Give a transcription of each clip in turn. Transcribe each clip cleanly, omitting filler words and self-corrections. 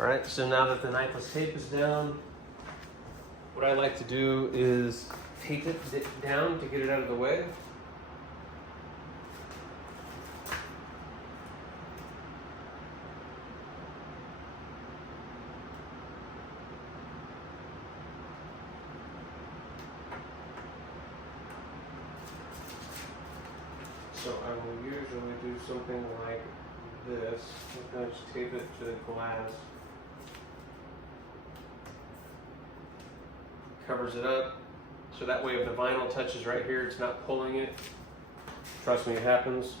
All right, so now that the knifeless tape is down, what I like to do is tape it down to get it out of the way. So I will usually do something like this. I'm going to just tape it to the glass. Covers it up. So that way if the vinyl touches right here, it's not pulling it. Trust me, it happens.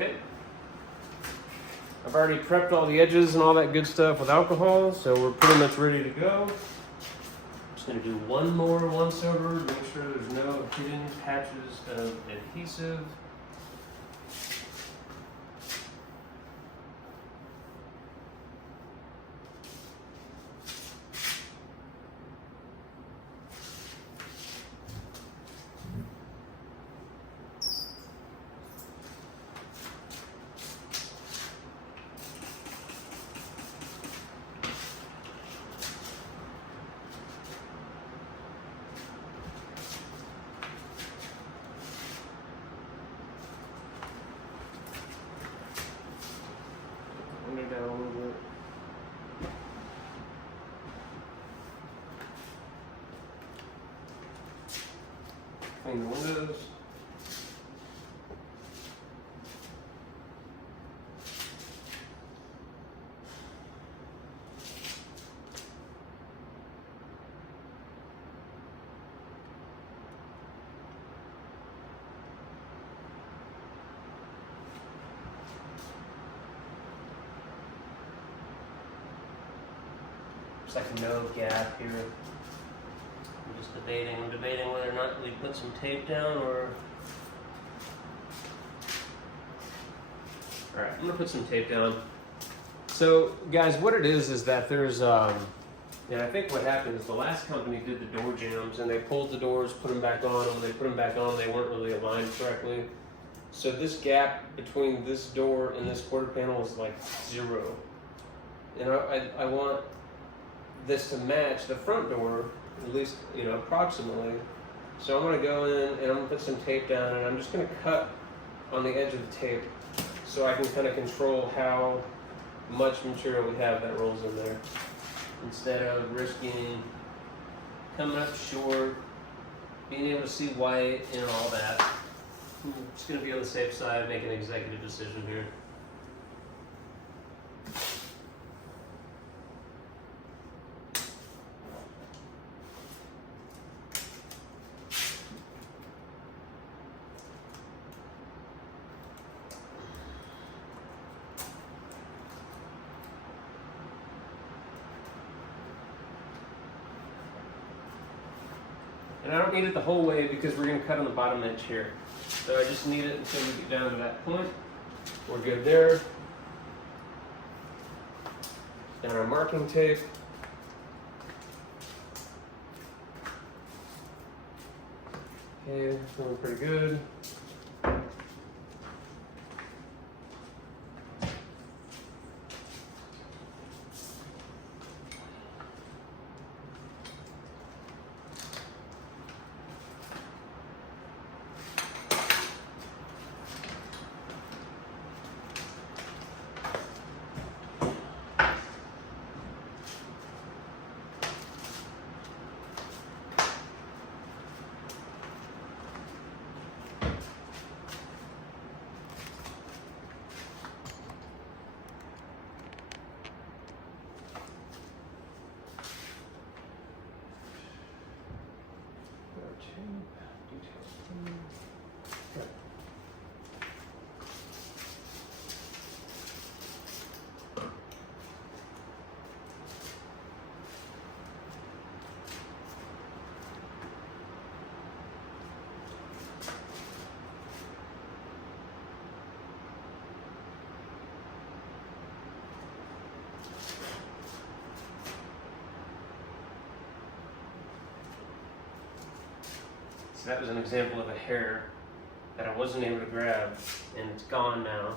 Okay. I've already prepped all the edges and all that good stuff with alcohol, so we're pretty much ready to go. I'm just going to do one more once over, make sure there's no hidden patches of adhesive. Down a little bit. Clean the windows. There's like no gap here. I'm just debating whether or not we put some tape down or... Alright, I'm gonna put some tape down. So guys, what it is that there's, and I think what happened is the last company did the door jambs and they pulled the doors, put them back on, and when they put them back on, they weren't really aligned correctly. So this gap between this door and this quarter panel is like 0. And I want this to match the front door, at least, you know, approximately. So I'm gonna go in and I'm gonna put some tape down and I'm just gonna cut on the edge of the tape so I can kind of control how much material we have that rolls in there, instead of risking coming up short, being able to see white and all that. I'm just gonna be on the safe side, make an executive decision here. And I don't need it the whole way because we're going to cut on the bottom edge here. So I just need it until we get down to that point. We're good there. Down our marking tape. Okay, feeling pretty good. So that was an example of a hair that I wasn't able to grab, and it's gone now.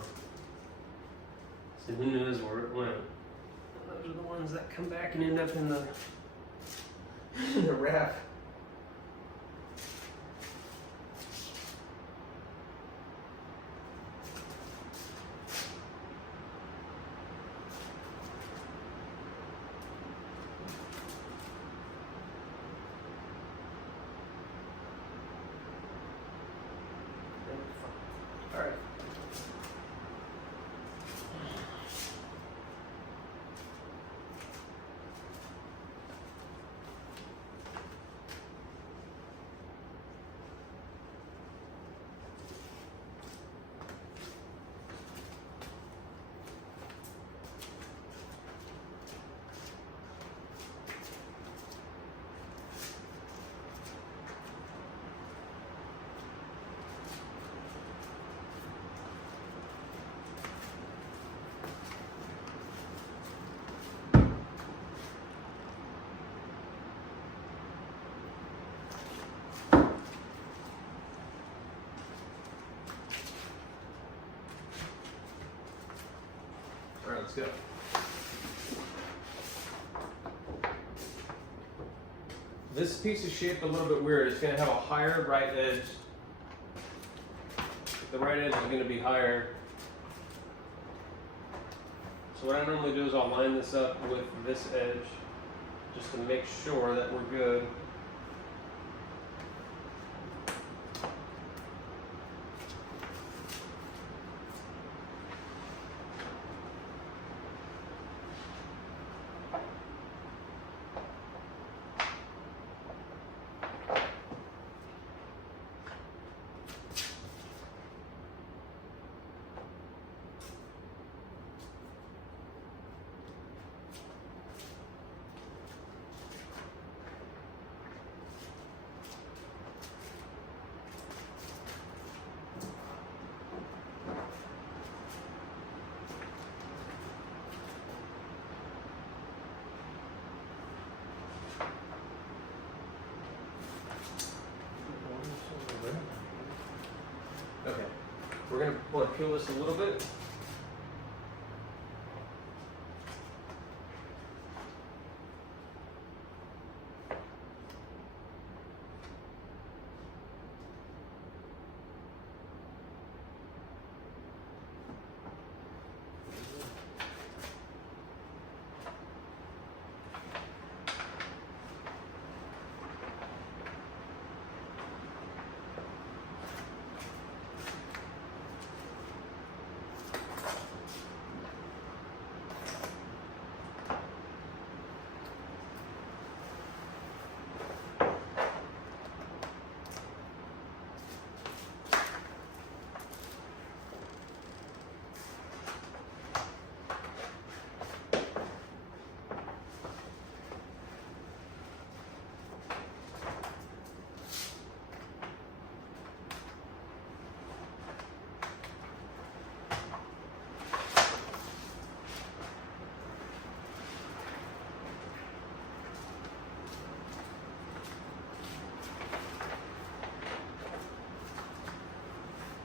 So who knows where it went? Those are the ones that come back and end up in the wrap. All right. All right, let's go. This piece is shaped a little bit weird. It's going to have a higher right edge. The right edge is going to be higher. So what I normally do is I'll line this up with this edge just to make sure that we're good. Okay, we're going to peel this a little bit.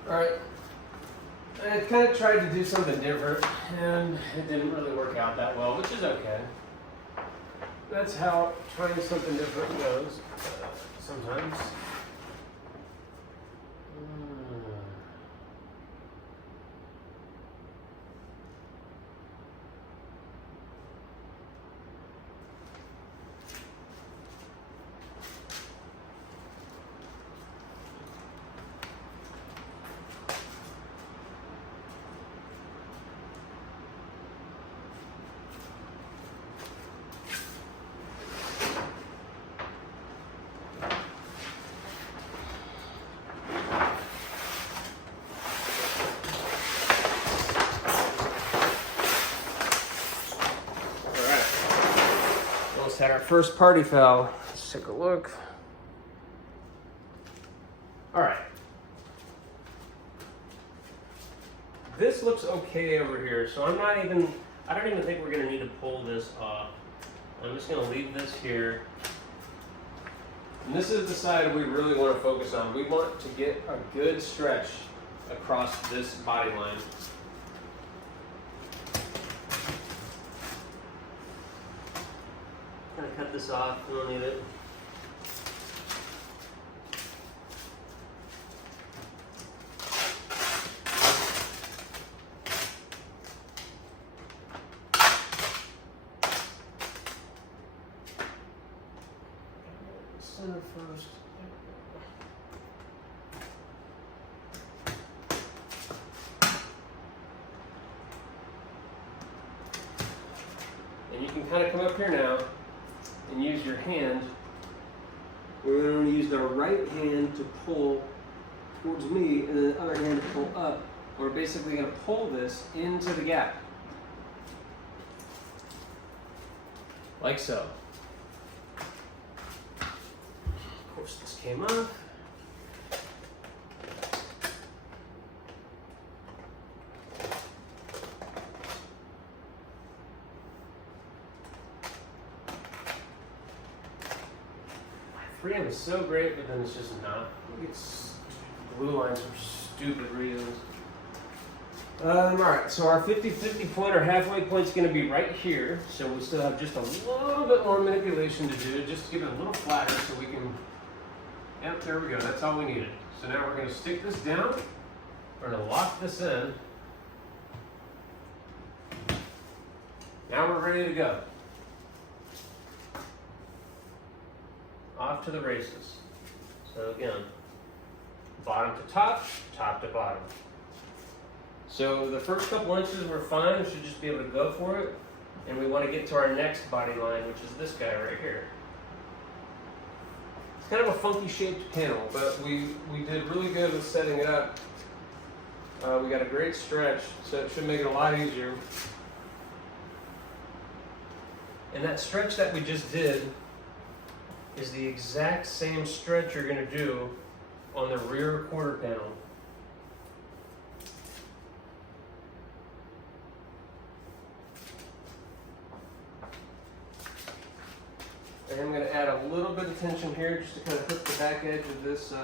Alright, I kind of tried to do something different, and it didn't really work out that well, which is okay. That's how trying something different goes sometimes. Had our first party foul. Let's take a look. All right. This looks okay over here, so I don't even think we're gonna need to pull this off. I'm just gonna leave this here. And this is the side we really want to focus on. We want to get a good stretch across this body line. Kind of cut this off, we don't need it. Center first. And you can kind of come up here now and use your hand. We're going to use the right hand to pull towards me and then the other hand to pull up. We're basically going to pull this into the gap. Like so. Of course, this came off. My 3M is so great, but then it's just not. It's glue lines for stupid reasons. Alright, so our 50-50 point or halfway point is going to be right here. So we still have just a little bit more manipulation to do, just to give it a little flatter so we can. Yep, there we go. That's all we needed. So now we're going to stick this down. We're going to lock this in. Now we're ready to go. Off to the races. So again, bottom to top to bottom. So the first couple inches were fine. We should just be able to go for it. And we want to get to our next body line, which is this guy right here. It's kind of a funky shaped panel, but we did really good with setting it up. We got a great stretch, so it should make it a lot easier. And that stretch that we just did is the exact same stretch you're going to do on the rear quarter panel. And I'm going to add a little bit of tension here just to kind of hook the back edge of this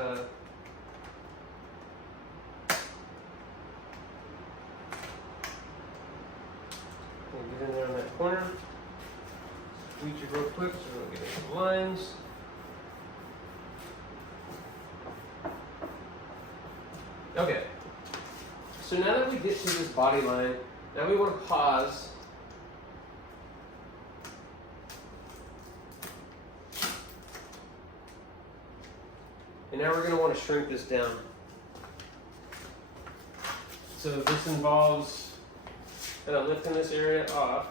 get in there on that corner. Squeeze it real quick so we don't get any lines. Okay, so now that we get to this body line, now we want to pause. And now we're going to want to shrink this down. So this involves kind of lifting this area off.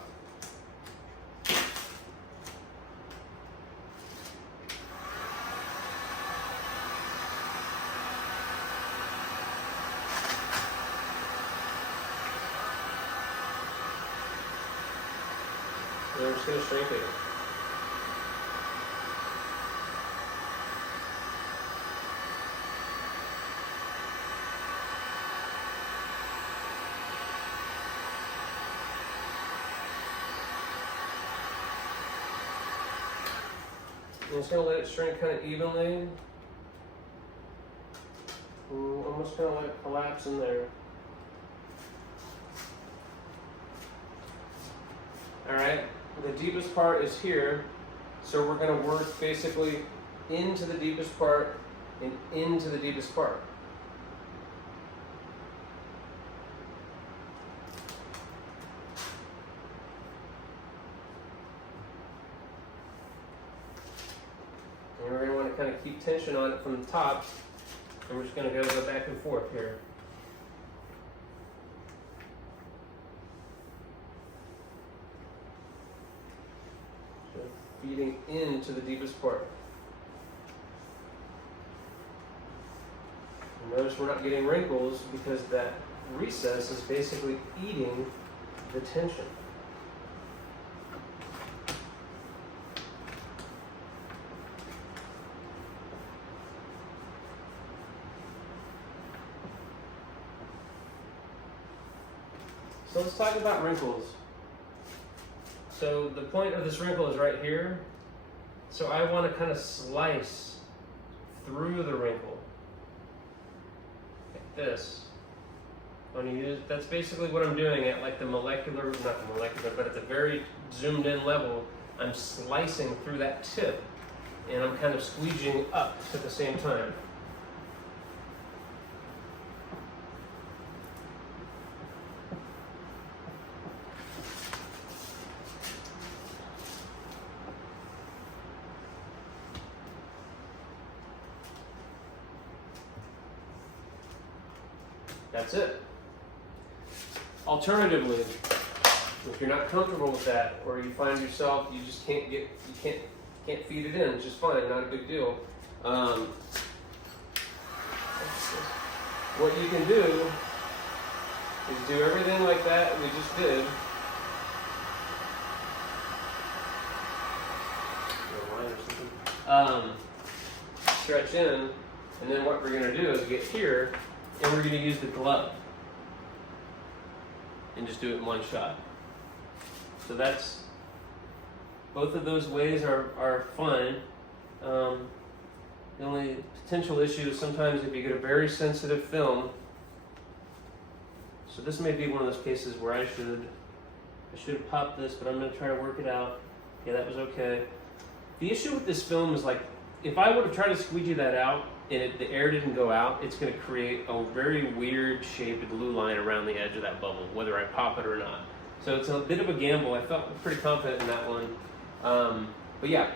And we're just going to shrink it. I'm just going to let it shrink kind of evenly. Almost kind of let it collapse in there. Alright, the deepest part is here, so we're going to work basically into the deepest part and into the deepest part. And we're going to want to kind of keep tension on it from the top, and we're just going to go back and forth here. So feeding into the deepest part. And notice we're not getting wrinkles because that recess is basically eating the tension. So let's talk about wrinkles. So the point of this wrinkle is right here. So I want to kind of slice through the wrinkle. Like this. That's basically what I'm doing at like the molecular, not the molecular, but at the very zoomed in level. I'm slicing through that tip and I'm kind of squeegeeing up at the same time. That's it. Alternatively, if you're not comfortable with that, or you find yourself you just can't feed it in, it's just fine, not a big deal. What you can do is do everything like that we just did. Stretch in, and then what we're going to do is get here, and we're going to use the glove and just do it in one shot. So that's, both of those ways are fine. The only potential issue is sometimes if you get a very sensitive film, so this may be one of those cases where I should have popped this, but I'm going to try to work it out. Yeah, that was okay. The issue with this film is like, if I were to try to squeegee that out and the air didn't go out, it's going to create a very weird shaped glue line around the edge of that bubble, whether I pop it or not. So it's a bit of a gamble. I felt pretty confident in that one. But yeah,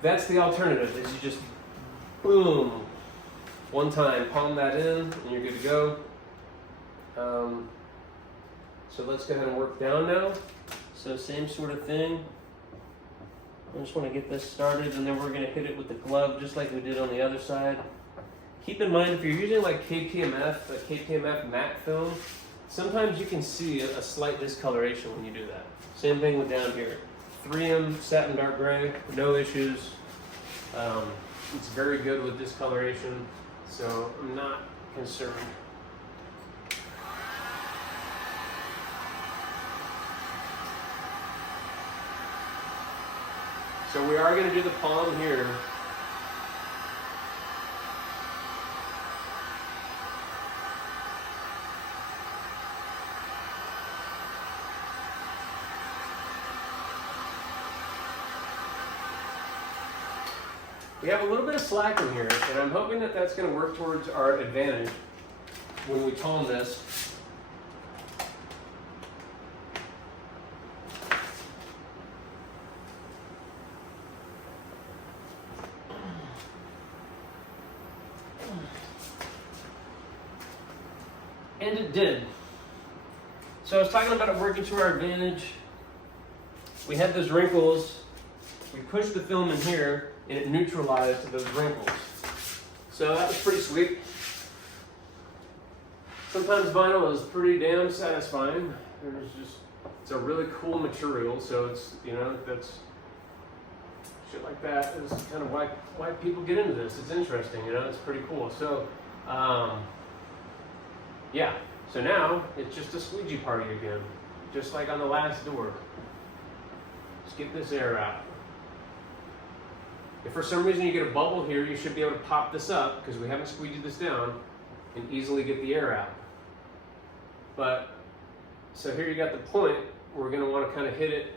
that's the alternative, is you just, boom, one time, palm that in, and you're good to go. So let's go ahead and work down now. So same sort of thing. I just want to get this started, and then we're going to hit it with the glove just like we did on the other side. Keep in mind, if you're using like KPMF matte film, sometimes you can see a slight discoloration when you do that. Same thing with down here. 3M satin dark gray, no issues. It's very good with discoloration, so I'm not concerned. So we are going to do the palm here. We have a little bit of slack in here, and I'm hoping that that's going to work towards our advantage when we palm this. And it did. So I was talking about it working to our advantage. We had those wrinkles. We pushed the film in here, and it neutralized those wrinkles. So that was pretty sweet. Sometimes vinyl is pretty damn satisfying. It's a really cool material, so it's, that's shit like that is kind of why people get into this. It's interesting, it's pretty cool. So, yeah, so now it's just a squeegee party again, just like on the last door. Just get this air out. If for some reason you get a bubble here, you should be able to pop this up, because we haven't squeegeed this down, and easily get the air out. But, so here you got the point, we're going to want to kind of hit it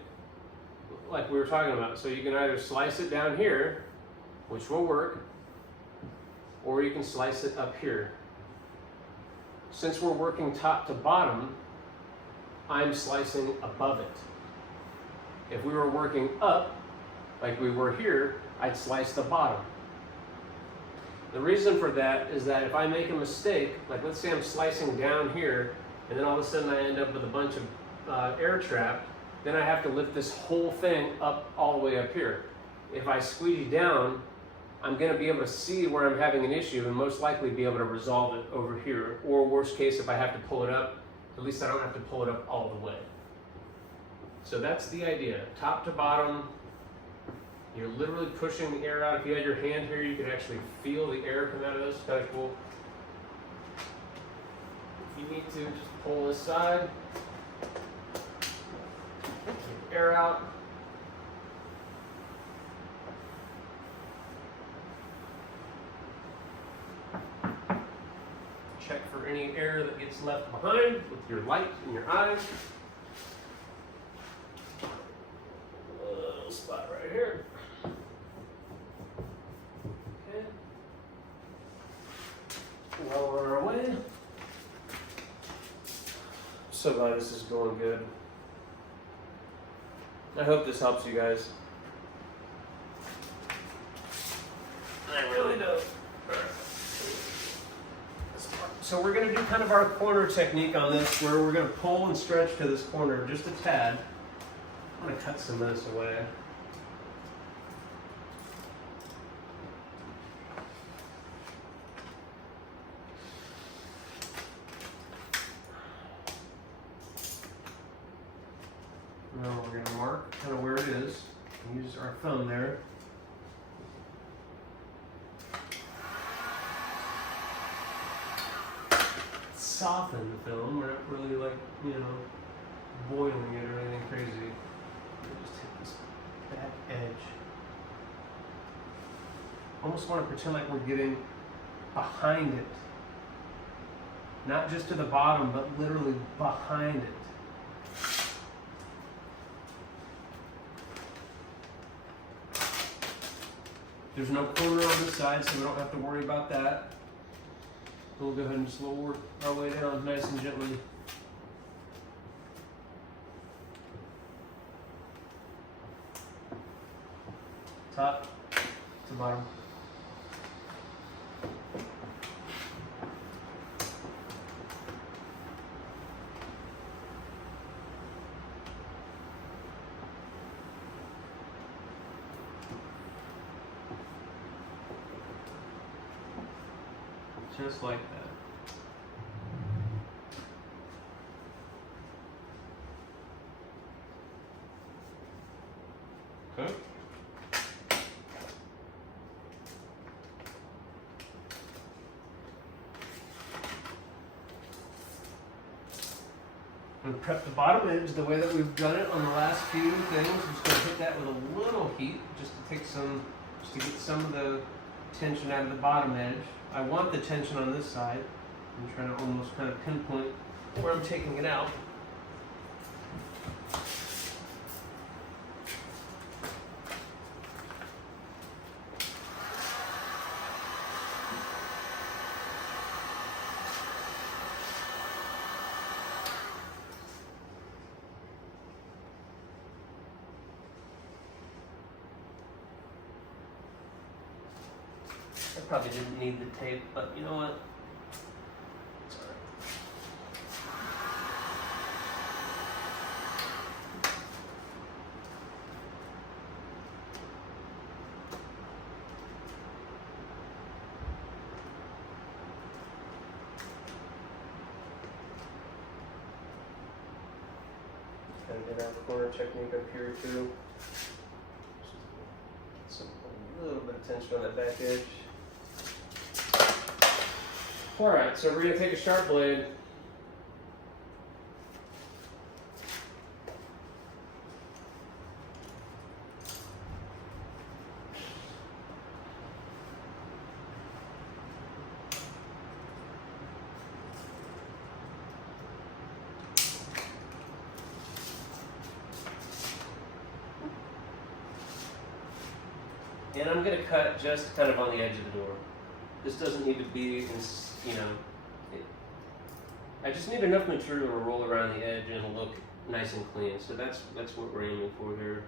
like we were talking about. So you can either slice it down here, which will work, or you can slice it up here. Since we're working top to bottom, I'm slicing above it. If we were working up, like we were here, I'd slice the bottom. The reason for that is that if I make a mistake, like let's say I'm slicing down here, and then all of a sudden I end up with a bunch of air trap, then I have to lift this whole thing up all the way up here. If I squeegee down, I'm going to be able to see where I'm having an issue and most likely be able to resolve it over here. Or worst case, if I have to pull it up, at least I don't have to pull it up all the way. So that's the idea. Top to bottom, you're literally pushing the air out. If you had your hand here, you could actually feel the air come out of this. Kind of cool. If you need to, just pull this side. Get the air out. check for any air that gets left behind with your light in your eyes. Little spot right here. Okay. Well, we're on our way. So glad this is going good. I hope this helps you guys. I really do. So we're going to do kind of our corner technique on this, where we're going to pull and stretch to this corner just a tad. I'm going to cut some of this away. Now we're going to mark kind of where it is. Use our thumb there. Soften the film. We're not really like, boiling it or anything crazy. Just take this back edge. Almost want to pretend like we're getting behind it. Not just to the bottom, but literally behind it. There's no corner on this side, so we don't have to worry about that. We'll go ahead and just work our way down nice and gently. Top to bottom. Just like that. Okay. I'm going to prep the bottom edge the way that we've done it on the last few things. I'm just going to hit that with a little heat just to take just to get some of the tension out of the bottom edge. I want the tension on this side. I'm trying to almost kind of pinpoint where I'm taking it out. I probably didn't need the tape, but you know what? It's all right. Kind of get our corner technique up here too. A little bit of tension on that back edge. Alright, so we're going to take a sharp blade. And I'm going to cut just kind of on the edge of the door. This doesn't need to be, I just need enough material to roll around the edge and it'll look nice and clean. So that's what we're aiming for here.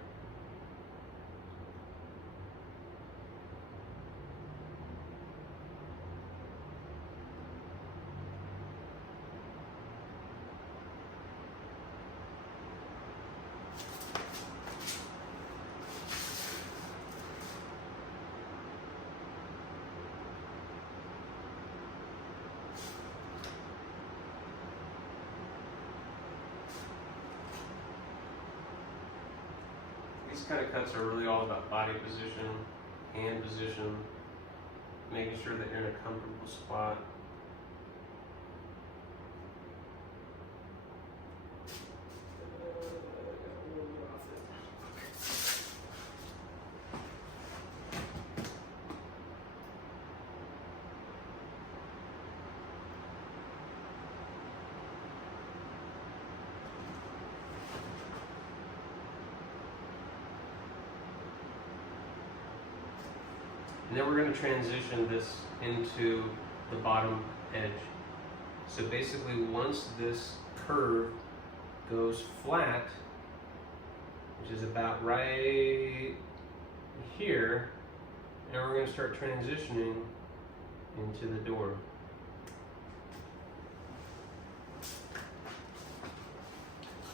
These kind of cuts are really all about body position, hand position, making sure that you're in a comfortable spot. And then we're going to transition this into the bottom edge. So basically, once this curve goes flat, which is about right here, and we're going to start transitioning into the door.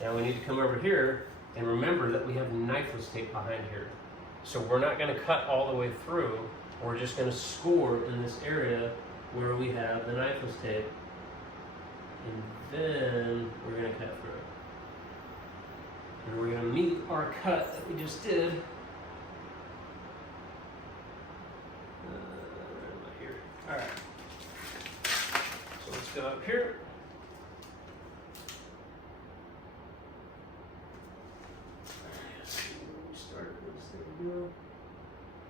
Now we need to come over here and remember that we have knifeless tape behind here. So we're not going to cut all the way through, we're just going to score in this area where we have the knifeless tape. And then we're going to cut through it. And we're going to meet our cut that we just did. Right about here. Alright. So let's go up here.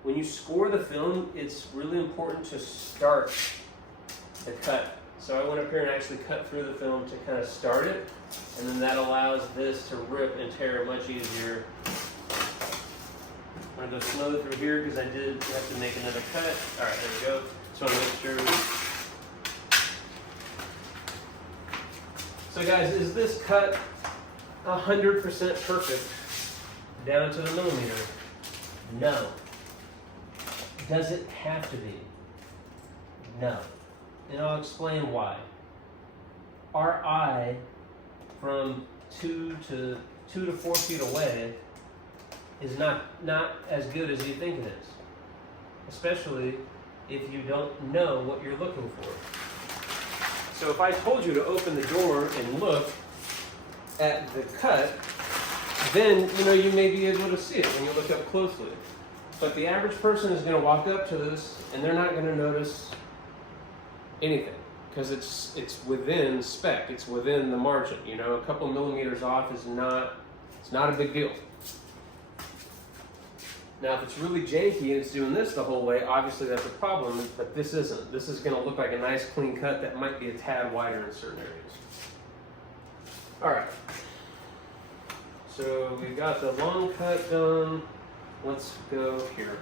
When you score the film, it's really important to start the cut. So I went up here and actually cut through the film to kind of start it, and then that allows this to rip and tear much easier. I'm going to go slow through here because I did have to make another cut. All right, there we go. So I want to make sure. So guys, is this cut 100% perfect down to the millimeter? No. Does it have to be? No. And I'll explain why. Our eye from 2 to 4 feet away is not as good as you think it is. Especially if you don't know what you're looking for. So if I told you to open the door and look at the cut, then you may be able to see it when you look up closely. But the average person is going to walk up to this and they're not going to notice anything because it's within spec, it's within the margin. A couple millimeters off is not a big deal. Now, if it's really janky and it's doing this the whole way, obviously that's a problem, but this isn't. This is going to look like a nice clean cut that might be a tad wider in certain areas. All right. So we've got the long cut done. Let's go here.